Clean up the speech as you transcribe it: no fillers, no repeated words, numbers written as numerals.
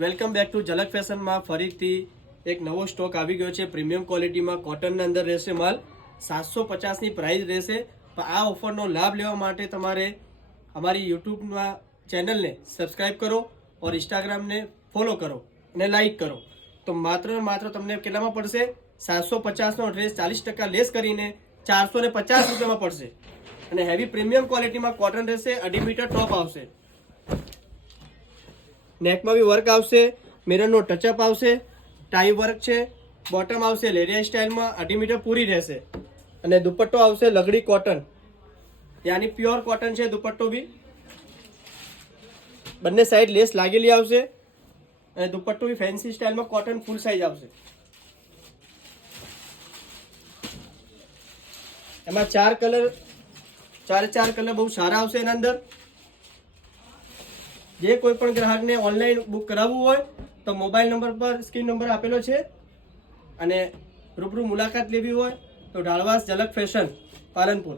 Welcome back to ઝલક ફેશનમાં ફરીથી એક નવો સ્ટોક આવી ગયો છે. પ્રીમિયમ ક્વોલિટીમાં કોટનના અંદર રહેશે માલ. 750ની પ્રાઇસ રહેશે. પણ આ ઓફરનો લાભ લેવા માટે તમારે અમારી યુટ્યુબમાં ચેનલને સબસ્ક્રાઇબ કરો और ઇન્સ્ટાગ્રામને ફોલો કરો અને લાઇક કરો. તો માત્ર ને માત્ર તમને કેટલામાં પડશે? 750નો ડ્રેસ 40% લેસ કરીને 450 રૂપિયામાં પડશે. અને હેવી પ્રીમિયમ ક્વોલિટીમાં કોટન રહેશે. 2.5 મીટર ટોપ આવશે. નેકમાં બી વર્ક આવશે, મિરરનો ટચઅપ આવશે, ટાઈ વર્ક છે, બોટમ આવશે લેરિયા સ્ટાઇલમાં 2.5 મીટર પૂરી રહેશે. અને દુપટ્ટો આવશે લગડી કોટન, યાની પ્યોર કોટન છે. દુપટ્ટો બી બંને સાઈડ લેસ લાગેલી આવશે. અને દુપટ્ટો બી ફેન્સી સ્ટાઇલમાં કોટન ફૂલ સાઈઝ આવશે. એમાં ચાર કલર બહુ સારા આવશે એના અંદર. જે કોઈ પણ ગ્રાહકને ઓનલાઈન બુક કરાવવું હોય તો મોબાઈલ નંબર પર સ્ક્રીન નંબર આપેલો છે. અને રૂબરૂ મુલાકાત લેવી હોય તો ઢાળવાસ ઝલક ફેશન પાલનપુર